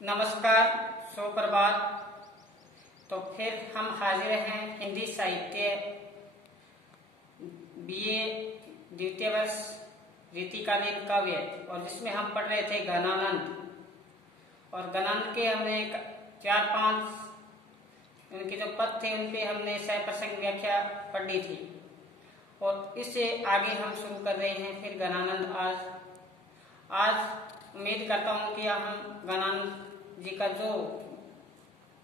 नमस्कार, सुप्रभात। तो फिर हम हाजिर हैं हिंदी साहित्य बीए द्वितीय वर्ष रीतिकालीन काव्य, और जिसमें हम पढ़ रहे थे गणानंद। और गणानंद के हमने 4-5 उनके जो पद थे उन पे हमने सप्रसंग व्याख्या पढ़ी थी, और इससे आगे हम शुरू कर रहे हैं फिर गणानंद। आज उम्मीद करता हूँ कि हम गणानंद जी का जो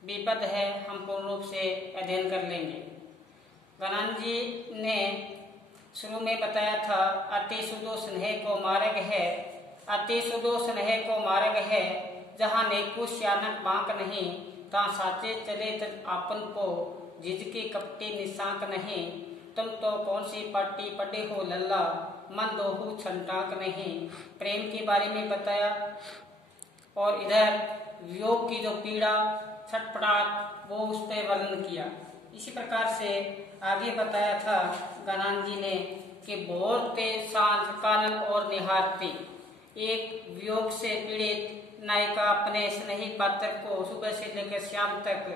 विपद है हम पूर्ण रूप से अध्ययन कर लेंगे। गणानंद जी ने शुरू में बताया था, अति सुदो स्नेह को मार्ग है, अति सुदो स्नेह को मार्ग है, जहाँ नेकु श्यानक बांक नहीं, ता साचे चले तज आपन को, जिजके कपटी निशांक नहीं, तुम तो कौन सी पार्टी पढ़े हो लल्ला, मन दोहू छंटाक नहीं। प्रेम के बारे में बताया, और इधर वियोग की जो पीड़ा छटपटाट वो उस पर वर्णन किया। इसी प्रकार से आगे बताया था गणानंद जी ने कि भोर ते सांझ कानन और निहारती, एक वियोग से पीड़ित नायिका अपने स्नेही पात्र को सुबह से लेकर शाम तक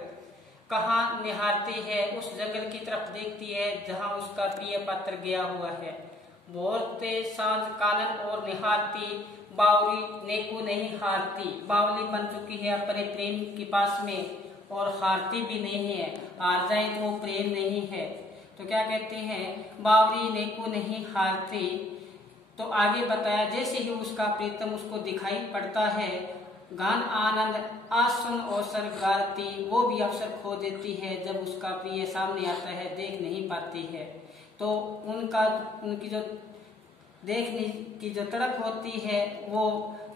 कहाँ निहारती है, उस जंगल की तरफ देखती है जहाँ उसका प्रिय पात्र गया हुआ है। भोर ते सांझ कानन और निहारती, बावली नेकू नहीं हारती, बावली बन चुकी है अपने प्रेम के पास में और हारती भी नहीं है, हार जाए तो प्रेम नहीं है। तो क्या कहते हैं, बावली नेकू नहीं हारती। तो आगे बताया, जैसे ही उसका प्रीतम उसको दिखाई पड़ता है, गान आनंद आसन और सरगारती, वो भी अवसर खो देती है जब उसका प्रिय सामने आता है, देख नहीं पाती है। तो उनकी जो देखने की जो तड़प होती है, वो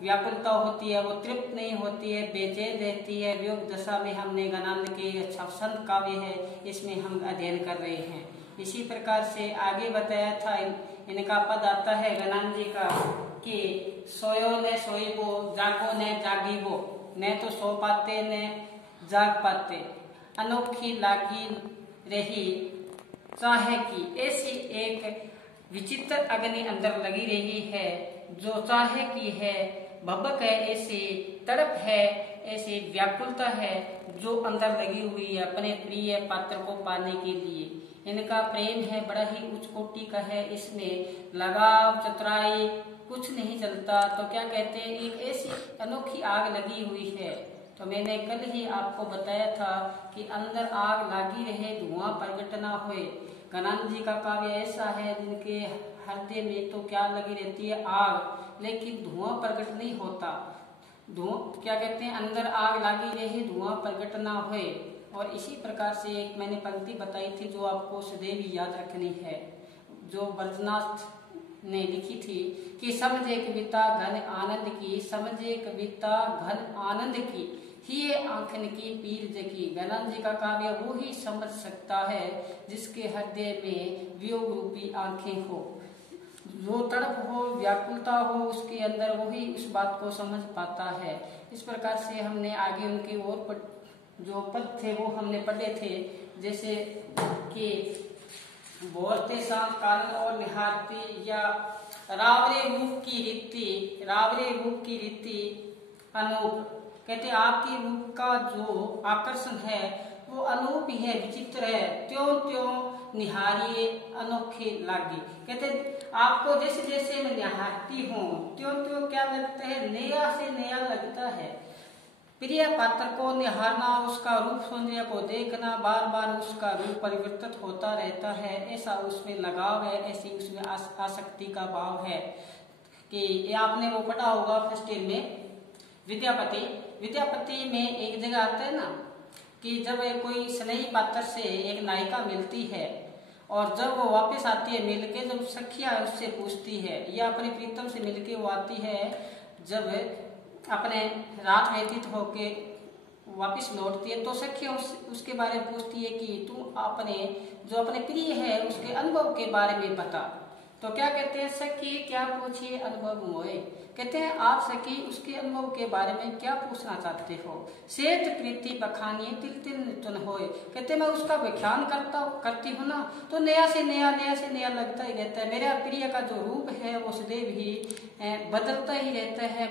व्याकुलता होती है, वो तृप्त नहीं होती है, बेचैन रहती है। वियोग दशा में हमने गणानंद के अच्छा संत काव्य है, इसमें हम अध्ययन कर रहे हैं। इसी प्रकार से आगे बताया था, इनका पद आता है गणानंद जी का कि सोयो ने सोईबो, जागो ने जागीबो, न तो सो पाते न जाग पाते, अनोखी लागी रही चाहे की। ऐसी एक विचित्र अग्नि अंदर लगी रही है, जो चाहे की है, भबक है, ऐसी तड़प है, ऐसी व्याकुलता है जो अंदर लगी हुई है अपने प्रिय पात्र को पाने के लिए। इनका प्रेम है बड़ा ही उच्च कोटि का है, इसमें लगाव चतुराई कुछ नहीं चलता। तो क्या कहते हैं, एक ऐसी अनोखी आग लगी हुई है। तो मैंने कल ही आपको बताया था कि अंदर आग लगी रहे, धुआं प्रकट ना होए। गणानंद जी का काव्य ऐसा है जिनके हृदय में तो क्या लगी रहती है, आग, लेकिन धुआं प्रकट नहीं होता। क्या कहते हैं, अंदर आग लगी रहे, धुआं प्रकट ना होए। और इसी प्रकार से एक मैंने पंक्ति बताई थी जो आपको सदैव याद रखनी है, जो ब्रजनाथ ने लिखी थी कि समझे कविता घन आनंद की, समझे कविता घन आनंद की, ही आंखन की पीर जगी। गणानंद जी का काव्य वो ही समझ सकता है जिसके हृदय में वियोग रूपी आंखें हो, जो तड़प हो, व्याकुलता हो उसके अंदर, वही उस बात को समझ पाता है। इस प्रकार से हमने आगे उनके और जो पद थे वो हमने पढ़े थे, जैसे कि बोलते शाम कानन और निहारती, या रावरे रूप की रीति, रावरे रूप की रीति अनूप। कहते आपकी रूप का जो आकर्षण है वो अनूप ही है, विचित्र है, त्यों त्यों निहारिए अनोखे लागी। कहते आपको जैसे जैसे मैं निहारती हूँ त्यों त्यों क्या लगता है, नया से नया लगता है। प्रिय पात्र को निहारना, उसका रूप सौंदर्य को देखना, बार बार उसका रूप परिवर्तित होता रहता है, ऐसा उसमें लगाव है, ऐसी उसमें आसक्ति का भाव है। कि ये आपने वो पढ़ा होगा फर्स्ट ईयर में विद्यापति। विद्यापति में एक जगह आता है ना कि जब कोई स्नेही पात्र से एक नायिका मिलती है, और जब वो वापस आती है मिलके, जब सखिया उससे पूछती है, या अपने प्रीतम से मिलके वो आती है, जब अपने रात व्यतीत होके वापस लौटती है, तो सखिया उसके बारे में पूछती है कि तू अपने जो अपने प्रिय है उसके अनुभव के बारे में बता। तो क्या कहते हैं, सखी क्या पूछिए अनुभव मोए। कहते हैं आप सखी उसके अनुभव के बारे में क्या पूछना चाहते हो। सेठ प्रीति बखानिए तिल तिल नितुन होए। कहते मैं उसका व्याख्यान करती हूँ ना तो नया से नया लगता ही रहता है। मेरा प्रिय का जो रूप है वो सदैव ही बदलता ही रहता है,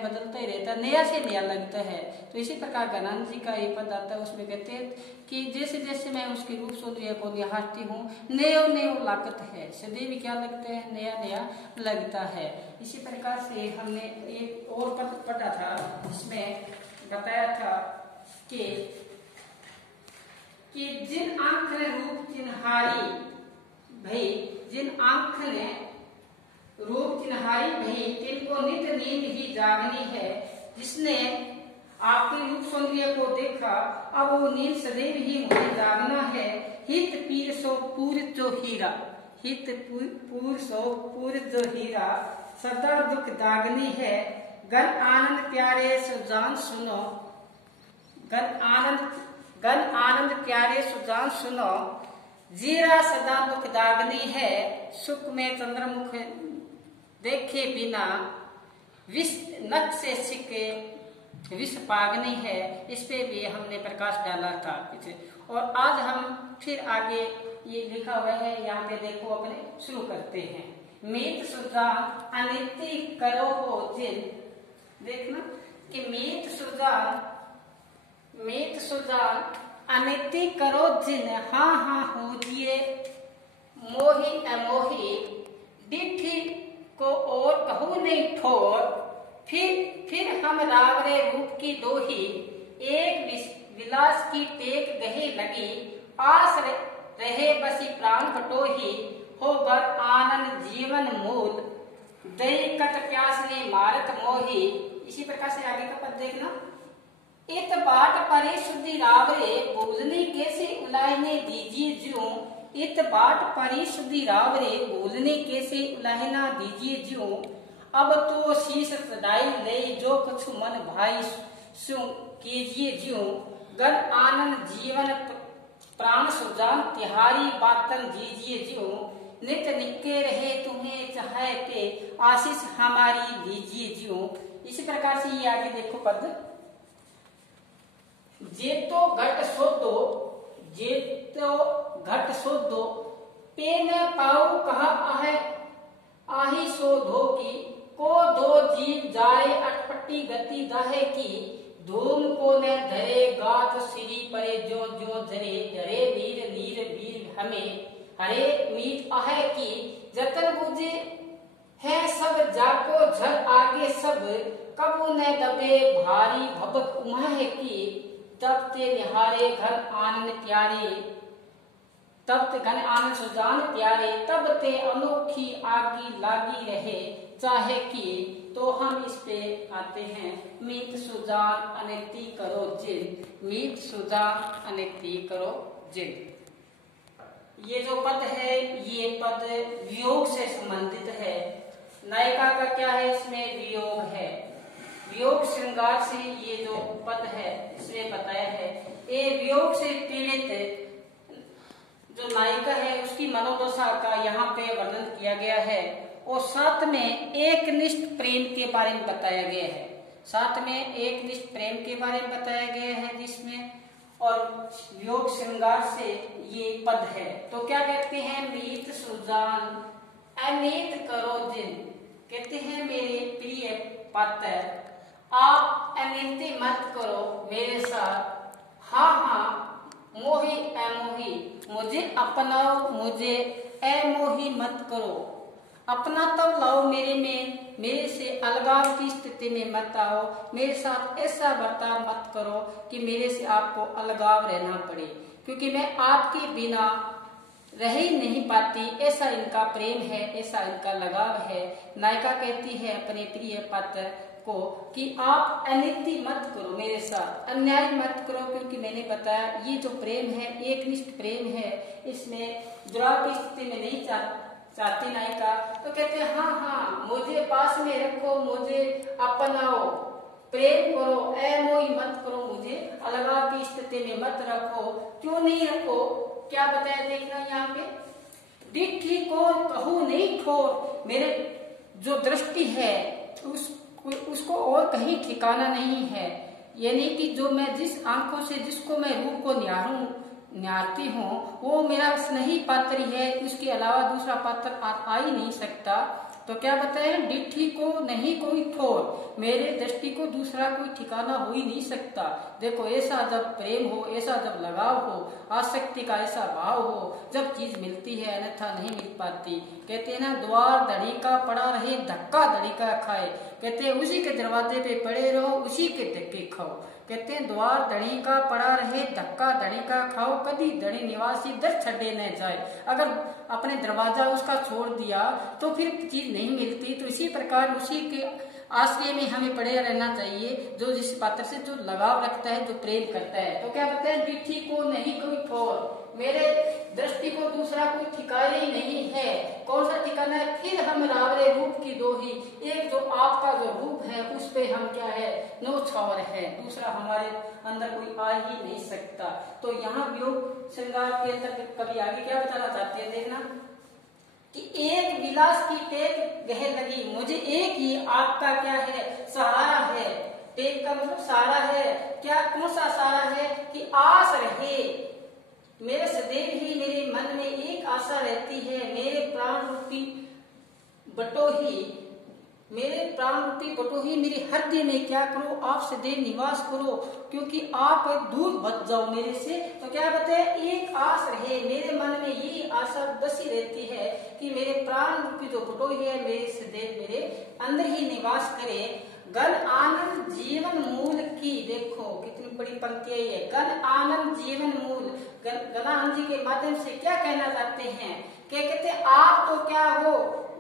नया से नया लगता है। तो इसी प्रकार गणानंद जी का ये पद आता है, उसमें कहते हैं कि जैसे जैसे मैं उसके रूप सौंदर्य को निहारती हूँ नयो लागत है, सदैव क्या लगता है, नया लगता है। इसी प्रकार से हमने एक और पद पढ़ा था, इसमें बताया था कि जिन आंख ने रूप चिन्हारी भई, जिन आंख ने रूप चिन्हारी भई, तिनको नित नींद ही जागनी है। जिसने आपके रूप सौंदर्य को देखा अब वो नींद सदैव ही मुझे जागना है। हित पीर सो पूर जो हीरा, हित पूर सो पूर जो हीरा, सदा दुख दागनी है। गण आनंद प्यारे सुजान सुनो, गण आनंद प्यारे सुजान सुनो, जीरा सदा दुख दागनी है। सुख में चंद्रमुख देखे बिना, विष नख से सिके विष पागनी है। इस पे भी हमने प्रकाश डाला था पीछे। और आज हम फिर आगे ये लिखा हुआ है, यहाँ पे देखो अपने शुरू करते हैं। मीत सुजान अनिति करो हो जिन, देखना कि मीत सुजान अनिति करो जिन, हाँ होजिए मोही अमोही, डिठी को और कहू नहीं ठोर। फिर हम रावरे रूप की दोही, एक विलास की टेक गहे लगी, आस रहे बसी प्राण बटोही, हो बर आनंद जीवन मूल, दई कट प्यास ने मारत मोही। इसी प्रकार से आगे का पद देखना। इत बाट परे शुद्धि रावरे, बोलने कैसे उलाहने दीजिए ज्यों। इत बाट परी शुद्धि रावरे, बोलने कैसे उलाहना दीजिए ज्यों। अब तो शीश चढ़ाई ले, जो कुछ मन भाई सु कीजिए ज्यों। गण आनंद जीवन प्राण सुजान, तिहारी बातन दीजिए ज्यों। नित निके रहे तुम्हें चाहे के, आशीष हमारी लीजिए ज्यों। इसी प्रकार से ये आगे देखो पद। जेतो घट सोदो, जेतो घट सोदो, पे न पाऊ कहा आहे, आही सो धो की। को दो जीव जाए अटपटी गति दाहे की, धूम को न धरे गात श्री परे जो जरे। जरे वीर नीर वीर हमें, हरे मीत आहे की। जतन बुझे है सब जाको झर आगे सब, कबू न दबे भारी भबक उमाहे की। तब ते निहारे घर आनंद प्यारे, तब ते घन आनंद सुजान प्यारे। तब ते अनोखी आगी लागी रहे चाहे की। तो हम इस पे आते हैं। मीत सुजान अनिति करो जिन, मीत सुजान अनिति करो जिन। ये जो पद है ये पद वियोग से संबंधित है। नायिका का क्या है, इसमें वियोग है। वियोग श्रृंगार से ये जो पद है इसमें बताया है। ये वियोग से पीड़ित जो नायिका है उसकी मनोदशा का यहाँ पे वर्णन किया गया है। और साथ में एक निष्ठ प्रेम के बारे में बताया गया है, साथ में एक निष्ठ प्रेम के बारे में बताया गया है जिसमें, और वियोग श्रृंगार से ये पद है। तो क्या कहते हैं, मीत सुजान अनित करो जिन। कहते हैं मेरे प्रिय पात्र आप अनिति मत करो मेरे साथ, हाँ मोही अमोही, मुझे अपनाओ मुझे अमोही मत करो। अपना तो लाओ मेरे में, मेरे से अलगाव की स्थिति में मत आओ। मेरे साथ ऐसा बर्ताव मत करो कि मेरे से आपको अलगाव रहना पड़े, क्योंकि मैं आपके बिना रह ही नहीं पाती। ऐसा इनका प्रेम है, ऐसा इनका लगाव है। नायिका कहती है अपने प्रिय पात्र को कि आप अनिति मत करो मेरे साथ, अन्याय मत करो, क्योंकि मैंने बताया ये जो प्रेम है एकनिष्ठ प्रेम है, इसमें दुराव की स्थिति में नहीं चाहती नायिका। तो कहते हैं हाँ मुझे पास में रखो, मुझे अपनाओ, प्रेम करो, अमोही मत करो, मुझे अलगाव की स्थिति में मत रखो। क्यों नहीं रखो, क्या बताया देखना यहाँ पे। डिठी को कहूँ नहीं ठोर, मेरे जो दृष्टि है उसको और कहीं ठिकाना नहीं है। यानी कि जो मैं जिस आंखों से जिसको मैं रूप को निहारती हूँ वो मेरा स्नेही पात्र है, उसके अलावा दूसरा पात्र आ ही नहीं सकता। तो क्या बताया, डिठी को नहीं कोई ठोर, मेरे दृष्टि को दूसरा कोई ठिकाना हो ही नहीं सकता। देखो ऐसा जब प्रेम हो, ऐसा जब लगाव हो, आसक्ति का ऐसा भाव हो, जब चीज मिलती है अन्यथा नहीं मिल पाती। कहते हैं ना, द्वार धड़ी का पड़ा रहे धक्का धड़ी का खाए, कहते हैं उसी के दरवाजे पे पड़े रहो उसी के धक्के खाओ। कहते हैं द्वार धड़ी का पड़ा रहे धक्का धड़ी का खाओ, कभी धड़ी निवासी दर छड़े न जाए। अगर अपने दरवाजा उसका छोड़ दिया तो फिर चीज नहीं मिलती। तो इसी प्रकार उसी के आश्रय में हमें पड़े रहना चाहिए, जो जिस पात्र से जो लगाव रखता है, जो प्रेम करता है। तो क्या कहते हैं, डिठी को नहीं कोई ठोर, मेरे दृष्टि को दूसरा कोई ठिकाना ही नहीं है। कौन सा ठिकाना है, फिर हम रावरे रूप की दोही, एक जो आपका जो रूप है उस पे हम क्या है, नो छावर है, दूसरा हमारे अंदर कोई आ ही नहीं सकता। तो यहाँ वियोग श्रृंगार के अंदर कभी आगे क्या बताना चाहते हैं, देखना कि एक विलास की टेक गह लगी, मुझे एक ही आपका क्या है, सहारा है। टेक का मतलब सहारा है, क्या कौन सा सहारा है, कि आस रहे, मेरे सदैव ही मेरे मन में एक आशा रहती है, मेरे प्राण रूपी बटोही, मेरे प्राण रूपी बटोही मेरे हृदय में क्या करो, आप सदैव निवास करो, क्योंकि आप दूर बच जाओ मेरे से। तो क्या बताए, एक आस रहे, मेरे मन में यही आशा बसी रहती है कि मेरे प्राण रूपी जो बटोही है मेरे सदैव मेरे अंदर ही निवास करे। गण आनंद जीवन मूल की, देखो कितनी बड़ी पंक्ति है ये, गण आनंद जीवन मूल। गणानंद जी के माध्यम से क्या कहना चाहते हैं, क्या कहते हैं, आप तो क्या हो,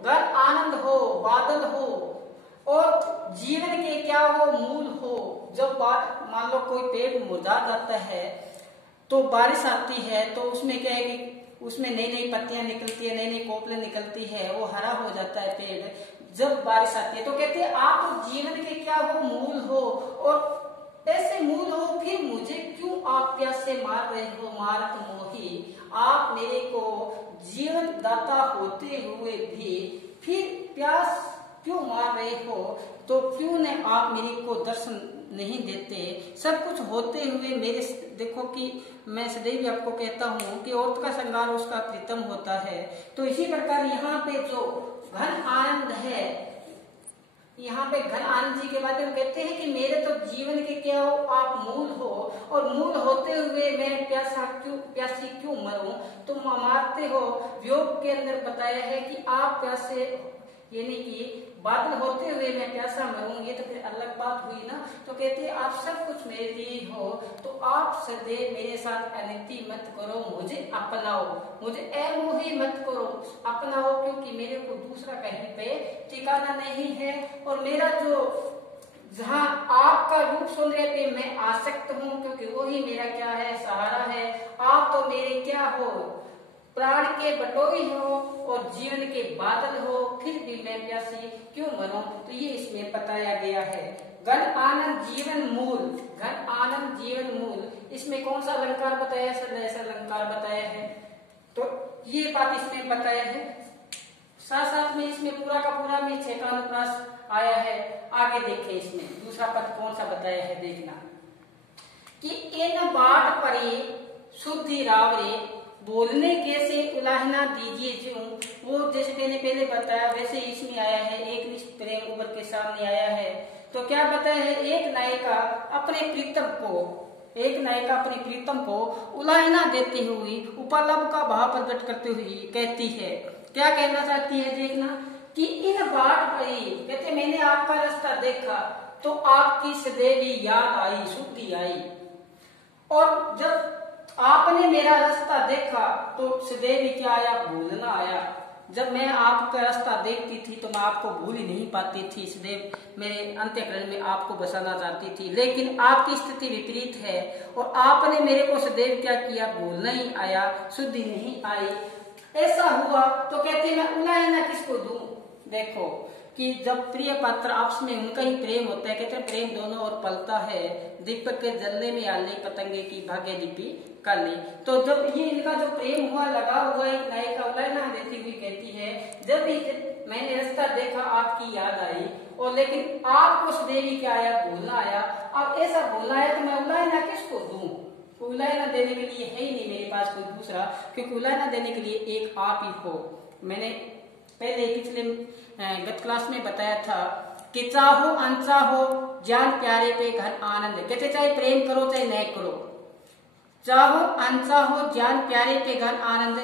गण आनंद हो, बादल हो, और जीवन के क्या हो, मूल हो। जब मान लो कोई पेड़ मुरझा जाता है तो बारिश आती है तो उसमें क्या है कि उसमें नई नई पत्तियां निकलती है, नई नई कोपलें निकलती है, वो हरा हो जाता है पेड़ जब बारिश आती है। तो कहते हैं आप तो जीवन के क्या हो, मूल हो, और ऐसे मूल हो, फिर मुझे क्यों आप प्यास से मार रहे हो, मारत मोही, आप मेरे को जीवन दाता होते हुए भी फिर प्यास क्यों मार रहे हो। तो क्यों न आप मेरे को दर्शन नहीं देते, सब कुछ होते हुए मेरे, देखो कि मैं सदैव आपको कहता हूँ कि औरत का श्रृंगार उसका प्रीतम होता है। तो इसी प्रकार यहाँ पे जो घन आनंद है, यहाँ पे घन आनंद जी के बारे में कहते हैं कि मेरे तो जीवन के क्या हो, आप मूल हो, और मूल होते हुए मैं प्यासी क्यों मरूं, तुम मारते हो। वियोग के अंदर बताया है कि आप प्यासे, यानी कि बादल होते हुए मैं प्यासा मरूं, ये तो फिर अलग बात हुई ना। तो कहते हैं आप सब कुछ मेरे लिए हो, तो आप सदैव मेरे साथ अनिति मत करो, मुझे अपनाओ, मुझे अमोही मत करो, अपनाओ, क्योंकि मेरे को दूसरा कहीं पे ठिकाना नहीं है। और मेरा जो जहाँ आपका रूप सौंदर्य पे मैं आसक्त हूँ, क्योंकि वही मेरा क्या है, सहारा है। आप तो मेरे क्या हो, प्राण के बटोही हो और जीवन के बादल हो, फिर भी मैं प्यासी क्यों मरूं। तो ये इसमें बताया गया है। गण आनंद जीवन मूल, गण आनंद जीवन मूल, इसमें कौन सा अलंकार बताया, ऐसा अलंकार बताया है। तो ये बात इसमें बताया है। साथ साथ में इसमें पूरा का पूरा में छह का अनुप्रास आया है। आगे देखें इसमें दूसरा पद कौन सा बताया है, देखना कि इन बाट परी शुद्धि रावरे, बोलने कैसे उलाहना दीजिए ज्यों। वो जैसे मैंने पहले बताया वैसे इसमें आया है, एक निष्ठ प्रेम उभर के सामने आया है। तो क्या बताया है, एक नायिका अपने प्रीतम को उलाहना देती हुई उपलब्ध का भाव प्रकट करते हुए कहती है, क्या कहना चाहती है, देखना कि इन बाट पर, कहते मैंने आपका रास्ता देखा तो आपकी सदैवी याद आई, शुद्धि आई, और जब आपने मेरा रास्ता देखा तो सदैव क्या आया, भूलना आया। जब मैं आपका रास्ता देखती थी तो मैं आपको भूल ही नहीं पाती थी, सदैव मेरे अंतःकरण में आपको बसाना चाहती थी। लेकिन आपकी स्थिति विपरीत है और आपने मेरे को सदैव क्या किया, भूलना ही आया, शुद्धि नहीं आई। ऐसा हुआ तो कहते मैं उलाहना किसको दूं। देखो कि जब प्रिय पात्र आपस में उनका ही प्रेम होता है, कहते हैं प्रेम दोनों ओर पलता है, दीपक के जलने में आली पतंगे की भाग्य लिपि काली। तो जब ये इनका जो प्रेम हुआ लगा हुआ, एक नायिका उलायना देती हुई कहती है, जब मैंने रास्ता देखा आपकी याद आई, और लेकिन आपको सदैवी क्या आया, भूलना आया। अब ऐसा भूलना आया तो मैं उलायना किसको दूं? उलायना देने के लिए है ही नहीं मेरे पास कोई दूसरा, क्योंकि उलायना देने के लिए एक आप ही हो। मैंने पहले पिछले गत क्लास में बताया था कि चाहो अनचाहो जान प्यारे पे घर आनंद, कहते चाहे प्रेम करो चाहे न करो, चाहो अनचाहो जान प्यारे पे घर आनंद,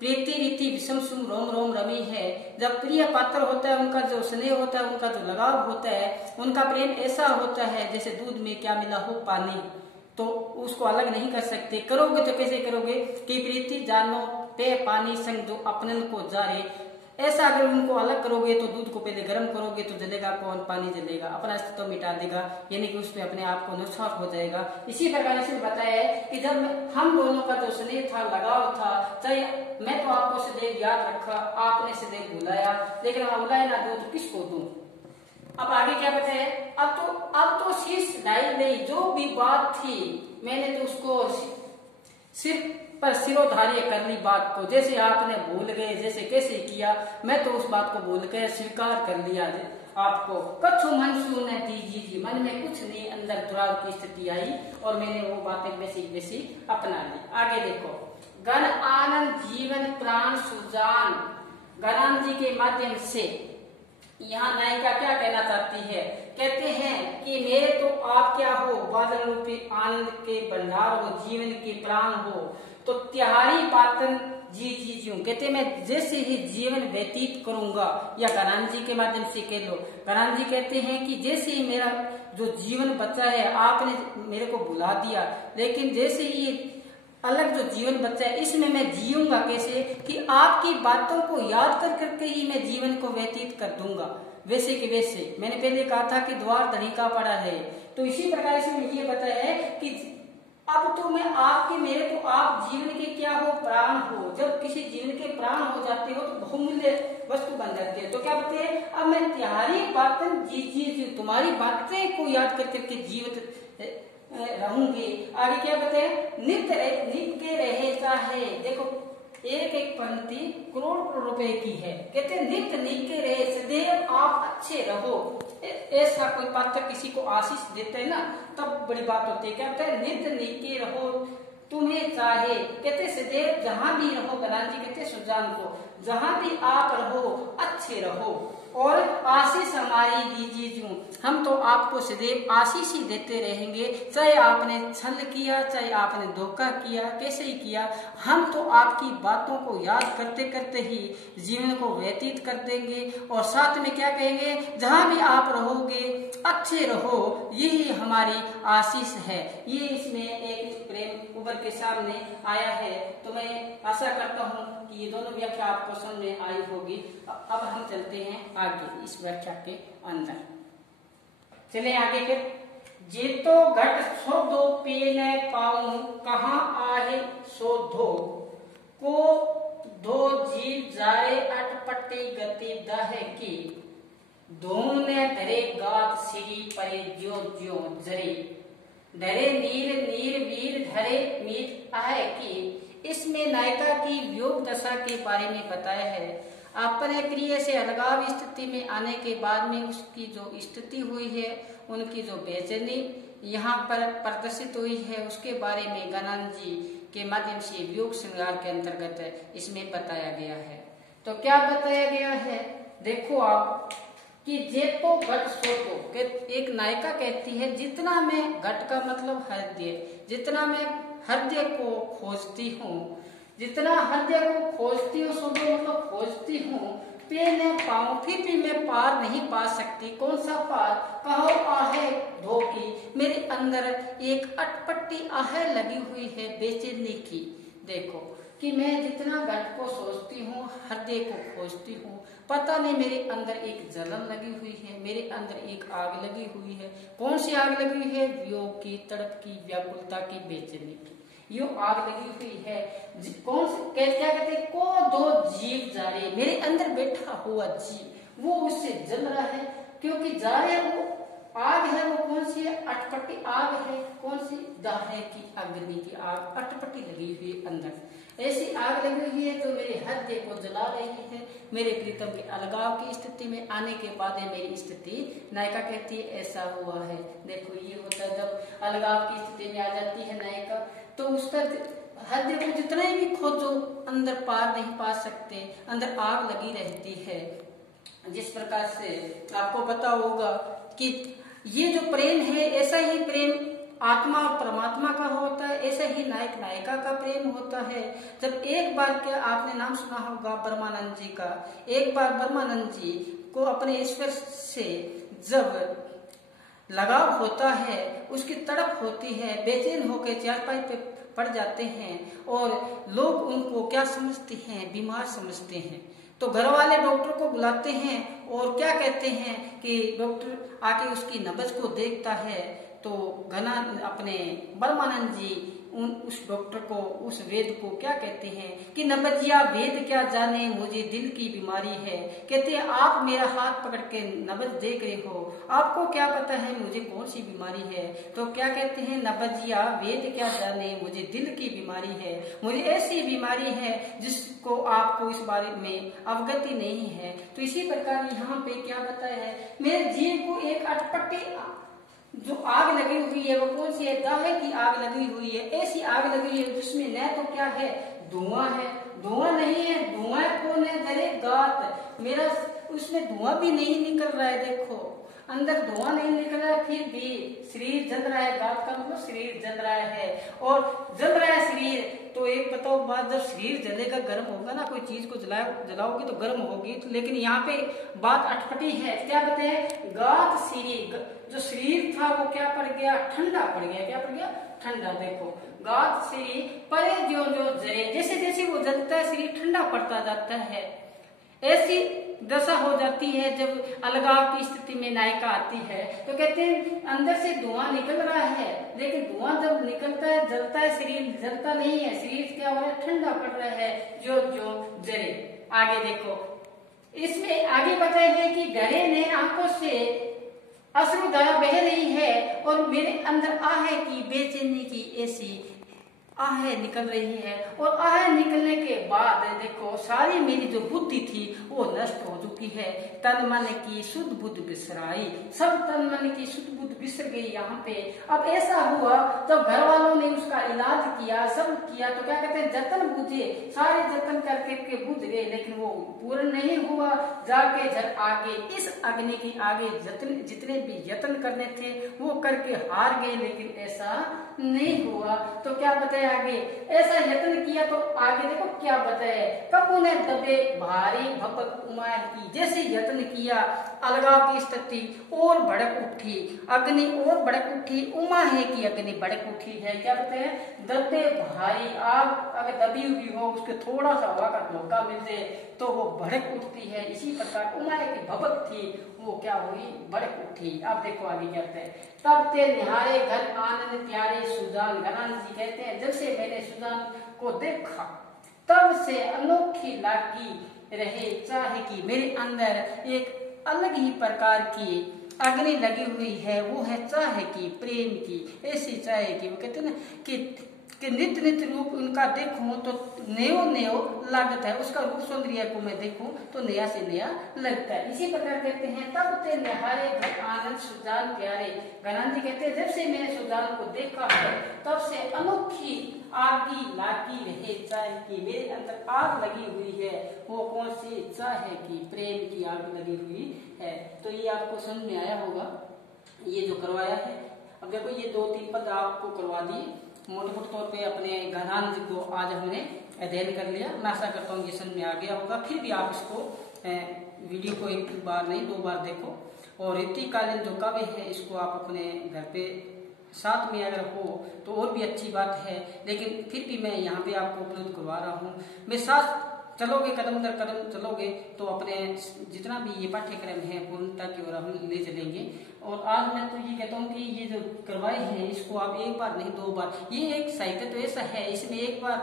प्रीति रीति विषम सुम रोम रोम रमी है। जब प्रिय पात्र होता है, उनका जो स्नेह होता है, उनका जो लगाव होता है, उनका प्रेम ऐसा होता है जैसे दूध में क्या मिला हो पानी, तो उसको अलग नहीं कर सकते। करोगे तो कैसे करोगे कि प्रीति जानो पे पानी संग जो अपनन को जारे, ऐसा अगर उनको अलग करोगे तो दूध को पहले गर्म करोगे तो जलेगा कौन, पानी जलेगा, अपना अस्तित्व मिटा देगा, यानी कि उसमें अपने आप को नुकसान हो जाएगा। इसी प्रकार से बताया है कि जब हम दोनों का जो स्नेह था, लगाव था, चाहे मैं तो आपको सदैव याद रखा, आपने सदैव भुलाया, लेकिन अब भुलाए ना दो तो किसको दूं? अब आगे क्या बताया, अब तो शीश ढाई नहीं, जो भी बात थी मैंने तो उसको सिर्फ पर सिरोधार्य कर ली बात को, जैसे आपने भूल गए, जैसे कैसे किया, मैं तो उस बात को भूल कर स्वीकार कर लिया आपको। कछु मन सुने दीजिए, मन में कुछ नहीं, अंदर दुराव की स्थिति आई और मैंने वो बातें वैसी अपना ली। आगे देखो, गण आनंद जीवन प्राण सुजान, गणानंद जी के माध्यम से यहाँ नायिका क्या कहना चाहती है, कहते हैं कि मेरे तो आप क्या हो, बादल रूपी आनंद के भंडार हो, जीवन के प्राण हो, तो त्यारी पातन जी ज्यूं, कहते मैं जैसे ही जीवन व्यतीत करूंगा, या गणानंद जी के माध्यम से कह लो, गणानंद जी कहते हैं कि जैसे ही मेरा जो जीवन बचा है, आपने मेरे को भुला दिया, लेकिन जैसे ही अलग जो जीवन बचा है, इसमें मैं जीऊंगा कैसे कि आपकी बातों को याद कर करके ही मैं जीवन को व्यतीत कर दूंगा, वैसे कि वैसे। मैंने पहले कहा था कि द्वार धनी का पड़ा है, तो इसी प्रकार से ये बताया है कि अब तो मैं आपके, मेरे तो आप जीवन के क्या हो, प्राण हो। जब किसी जीवन के प्राण हो जाते हो तो बहुमूल्य वस्तु बन जाती है। तो क्या बोलते हैं, अब मैं तुम्हारी बातें जी तुम्हारी बातें को याद कर करके जीवित रहूंगी। आगे क्या बताए, नित्य के रहे चाहे, देखो एक एक पंक्ति करोड़ करोड़ रुपए की है, कहते नित्य के रहे, सदैव आप अच्छे रहो। ऐसा कोई पात्र किसी को आशीष देते है ना, तब बड़ी बात होती है। क्या कहते हैं, नित्य के रहो तुम्हें चाहे, कहते सदैव जहां भी रहो, गणानंद जी कहते सुजान को, जहां भी आप रहो अच्छे रहो, और आशीष हमारी दीजिए जूं, हम तो आपको सदैव आशीष ही देते रहेंगे, चाहे आपने छल किया, चाहे आपने धोखा किया, कैसे ही किया, हम तो आपकी बातों को याद करते करते ही जीवन को व्यतीत कर देंगे। और साथ में क्या कहेंगे, जहां भी आप रहोगे अच्छे रहो, यही हमारी आशीष है। ये इसमें एक प्रेम उभर के सामने आया है। तो मैं आशा करता हूँ कि ये दोनों व्याख्या आपको समझ में आई होगी। अब हम चलते हैं आगे इस व्याख्या के अंदर। चले आगे फिर, जे तो घट सो दो पी न पाऊं, कहाँ आहे सो धो, को दो जीव जारे अटपटी गति दह की, धोने धरे गात सिरी परे ज्यो ज्यो जरे, धरे नीर नीर वीर धरे मीत आहे की। इसमें नायिका की वियोग दशा के बारे में बताया है। अपने प्रिय से अलगाव स्थिति में आने के बाद में उसकी जो स्थिति हुई है, उनकी जो बेचैनी यहाँ पर प्रदर्शित हुई है, उसके बारे में गणानंद जी के माध्यम से वियोग श्रृंगार के अंतर्गत इसमें बताया गया है। तो क्या बताया गया है, देखो आप कि जे तो घट सो तो, एक नायिका कहती है जितना मैं, घट का मतलब हृदय, जितना मैं हृदय को खोजती हूँ, जितना हृदय को खोजती हूँ, सो तो मतलब खोजती हूँ, पे न पाऊं, फिर भी मैं पार नहीं पा सकती। कौन सा पार, कहो आहे धोखी, मेरे अंदर एक अटपटी आहे लगी हुई है बेचैनी की। देखो कि मैं जितना घट को सोचती हूँ, हृदय को खोजती हूँ, पता नहीं मेरे अंदर एक जलन लगी हुई है, मेरे अंदर एक आग लगी हुई है। कौन सी आग लगी हुई है, वियोग की, तड़प की, व्याकुलता की, बेचैनी की, यो आग लगी हुई है। कौन से क्या कहते, को दो जीव जा रहे, मेरे अंदर बैठा हुआ जीव, वो उससे जल रहा है, क्योंकि जा रहे वो आग है, वो कौन सी है, अटपटी आग है, कौन सी, दाहे की अग्नि की आग अटपटी लगी हुई अंदर, ऐसी आग लगी हुई है जो मेरे हृदय को जला रही है। मेरे प्रीतम के अलगाव की स्थिति में आने के बाद मेरी स्थिति, नायिका कहती है ऐसा हुआ है। देखो ये होता है जब अलगाव की स्थिति में आ जाती है नायिका, तो उसका हृदय को जितना भी खोजो अंदर पार नहीं पा सकते, अंदर आग लगी रहती है। जिस प्रकार से आपको पता होगा कि ये जो प्रेम है, ऐसा ही प्रेम आत्मा और परमात्मा का होता है, ऐसा ही नायक नायिका का प्रेम होता है। जब एक बार, क्या आपने नाम सुना होगा ब्रह्मानंद जी का, एक बार ब्रह्मानंद जी को अपने ईश्वर से जब लगाव होता है, उसकी तड़प होती है, बेचैन होकर चारपाई पे पड़ जाते हैं और लोग उनको क्या समझते हैं, बीमार समझते हैं। तो घर वाले डॉक्टर को बुलाते हैं और क्या कहते हैं कि डॉक्टर आके उसकी नब्ज को देखता है, तो घना अपने ब्रह्मानंद जी उस डॉक्टर को, उस वेद को क्या कहते हैं कि नब्जिया वेद क्या जाने, मुझे दिल की बीमारी है। कहते हैं आप मेरा हाथ पकड़ के नब्ज देख रहे हो, आपको क्या पता है मुझे कौन सी बीमारी है। तो क्या कहते हैं, नब्जिया वेद क्या जाने, मुझे दिल की बीमारी है, मुझे ऐसी बीमारी है जिसको आपको इस बारे में अवगति नहीं है। तो इसी प्रकार यहाँ पे क्या बताया है, मेरे जीव को एक अटपटी जो आग लगी हुई है, वो कौन सी है, दाहे की आग लगी हुई है। ऐसी आग लगी है जिसमें न तो क्या है, धुआं है, धुआं नहीं है, धुआं कौन है, जरे गात मेरा, उसमें धुआं भी नहीं निकल रहा है। देखो अंदर धुआं नहीं निकल रहा है, फिर भी शरीर जल रहा है। गात का मतलब शरीर जल रहा है, और जल रहा है शरीर। तो एक बताओ बात, जब शरीर जलेगा, गर्म होगा ना, कोई चीज को जलाओगे तो गर्म होगी। तो लेकिन यहाँ पे बात अटपटी है, क्या बताए, गात शरीर, जो शरीर था वो क्या पड़ गया, ठंडा पड़ गया। क्या पड़ गया, ठंडा। देखो गात शरीर परे जो जो जले, जैसे जैसे वो जलता है शरीर ठंडा पड़ता जाता है। ऐसी दशा हो जाती है जब अलगाव की स्थिति में नायिका आती है। तो कहते हैं अंदर से धुआं निकल रहा है, लेकिन धुआं जब निकलता है, जलता है, शरीर जलता नहीं है, शरीर क्या हो रहा है, ठंडा पड़ रहा है, जो जो जले। आगे देखो, इसमें आगे बताया है कि गहरे ने आंखों से अश्रुधारा बह रही है और मेरे अंदर आहे की बेचैनी की ऐसी आहें निकल रही है। और आहें निकलने के बाद देखो सारी मेरी जो बुद्धि थी वो नष्ट हो चुकी है। तन मन की शुद्ध बुद्ध बिसराई, सब तन मन की शुद्ध बुद्ध बिसर गई यहाँ पे। अब ऐसा हुआ जब घर वालों ने उसका इलाज किया, सब किया, तो क्या कहते हैं, जतन बुझे, सारे जतन करके बुझ गए, लेकिन वो पूर्ण नहीं हुआ। जाके जब आगे इस अग्नि की आगे जितने भी यत्न करने थे वो करके हार गए, लेकिन ऐसा नहीं हुआ। तो क्या बताया आगे, ऐसा यत्न किया तो आगे देखो क्या बताया, कब उन्हें दबे भारी भपक उमा की, जैसे यत्न किया अलगाव की स्थिति और भड़क उठी, अग्नि और भड़क उठी, उमा है कि अग्नि भड़क उठी है। क्या बताया, दबे भारी आग अगर दबी हुई हो, उसके थोड़ा सा हवा का धोखा मिल जाए तो वो भड़क उठती है। इसी प्रकार उमा की भपक थी, वो क्या हुई, भड़क उठी। अब देखो आगे क्या कहते हैं, तब ते निहारे घर आनंद प्यारे सुजान। घनानंद जी कहते हैं जब से मैंने सुजान को देखा तब से अनोखी लागी रहे चाहे कि मेरे अंदर एक अलग ही प्रकार की अग्नि लगी हुई है, वो है चाहे की, प्रेम की, ऐसी चाहे की। वो कहते हैं ना कि नित्य नित्य रूप उनका देखूं तो नयो नयो लागत है, उसका रूप सौंदर्य को मैं देखूं तो नया से नया लगता है। इसी प्रकार कहते हैं तब ते निहारे घर आनंद सुजान प्यारे। घनानंद जी कहते हैं जब से मैंने सुजान को देखा है तब से अनोखी आगी लागी रहे चाहे की, मेरे अंदर आग लगी हुई है। वो कौन सी, चाहे की, प्रेम की आग लगी हुई है। तो ये आपको समझ में आया होगा ये जो करवाया है। अब देखो ये 2-3 पद आपको करवा दिए मोटे मोटे तौर पे अपने घनानंद जी को आज हमने अध्ययन कर लिया। मैं आशा करता हूँ ये समझ में आ गया होगा। फिर भी आप इसको वीडियो को 1 बार नहीं 2 बार देखो, और ऋतुकालीन जो काव्य है इसको आप अपने घर पे साथ में अगर हो तो और भी अच्छी बात है, लेकिन फिर भी मैं यहाँ पे आपको उपलब्ध करवा रहा हूँ। मैं साथ चलोगे, कदम दर कदम चलोगे तो अपने जितना भी ये पाठ्यक्रम है पूर्णता की ओर हम ले चलेंगे। और आज मैं तो ये कहता हूँ कि ये जो करवाए हैं इसको आप 1 बार नहीं 2 बार, ये एक साहित्य तो ऐसा है इसमें 1 बार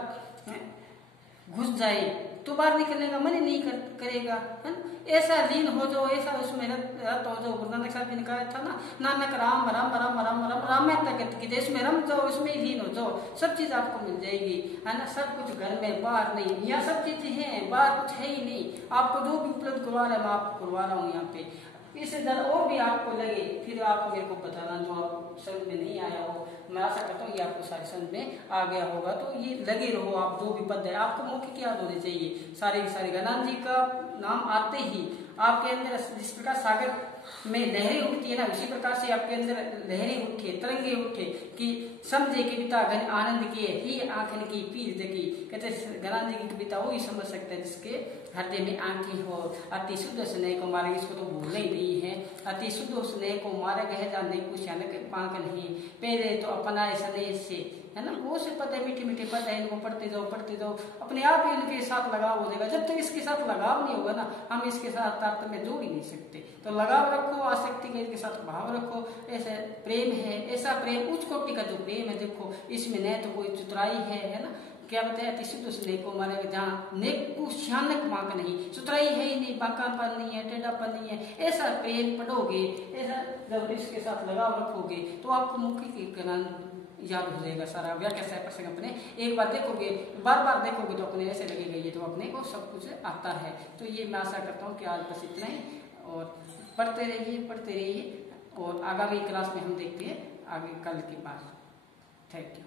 घुस जाए तो बाहर निकलने का मन ही नहीं करेगा, है ना। ऐसा लीन हो जाओ, ऐसा उसमें रत हो जाओ। गुरु नानक साहब जी ने कहा था ना, नानक राम राम राम राम राम राम में तक की इसमें रम जाओ, इसमें ही लीन हो जाओ, सब चीज आपको मिल जाएगी, है ना। सब कुछ घर में, बाहर नहीं, यहाँ सब चीजें हैं, बाहर कुछ है ही नहीं। आपको जो भी उपलब्ध करवा रहा है मैं आपको करवा रहा हूँ यहाँ पे। इससे ज्यादा और भी आपको लगे फिर आप मेरे को बताना, जो आप समझ में नहीं आया हो। मैं आशा करता हूँ ये आपको सारी समझ में आ गया होगा। तो ये लगे रहो, आप जो भी पद है आपको मौके की याद होनी चाहिए। सारे के सारे गजानन जी का नाम आते ही आपके अंदर जिस प्रकार सागर में लहरें उठती है ना, उसी प्रकार से आपके अंदर लहरें उठे, तरंगे उठे कि समझे कि पिता घन आनंद की ही आंखन की पीर जगी। कहते गजानन जी की कविता वो ही समझ सकते हैं जिसके हृदय में आंखें हो। अति शुद्ध स्नेह को मारे, इसको तो भूल ही नहीं है। अति शुद्ध स्नेह को मारे गए जाने कुछ पाक नहीं, पहले तो अपना स्नेह से, है ना। वो से पद है, मीठे मीठे पद है, इनको पढ़ते जाओ, अपने आप ही इनके साथ लगाव हो जाएगा। जब तक इसके साथ लगाव नहीं होगा ना, हम इसके साथ तारतम्य जोड़ ही नहीं सकते। तो लगाव रखो, आसक्ति के साथ भाव रखो। ऐसा प्रेम है, ऐसा प्रेम उच्च कोटि का जो प्रेम है, देखो इसमें न तो कोई चतुराई है ना। क्या बताया, अति शुद्ध स्नेह को मारे जहाँ नेक को श्यानक मांग नहीं, चतुराई है ही नहीं, बांकापन नहीं है, टेढ़ापन नहीं है। ऐसा प्रेम पढ़ोगे, ऐसा जब इसके साथ लगाव रखोगे तो आपको मुख्य के ज्ञान याद हो जाएगा सारा। व्याख्या सह प्रसंग अपने एक बार देखोगे, बार बार देखोगे तो अपने ऐसे लगेगा ये तो अपने को सब कुछ आता है। तो ये मैं आशा करता हूँ कि आज बस इतना ही, और पढ़ते रहिए। और आगामी क्लास में हम देखते हैं आगे कल की बात। Thank you.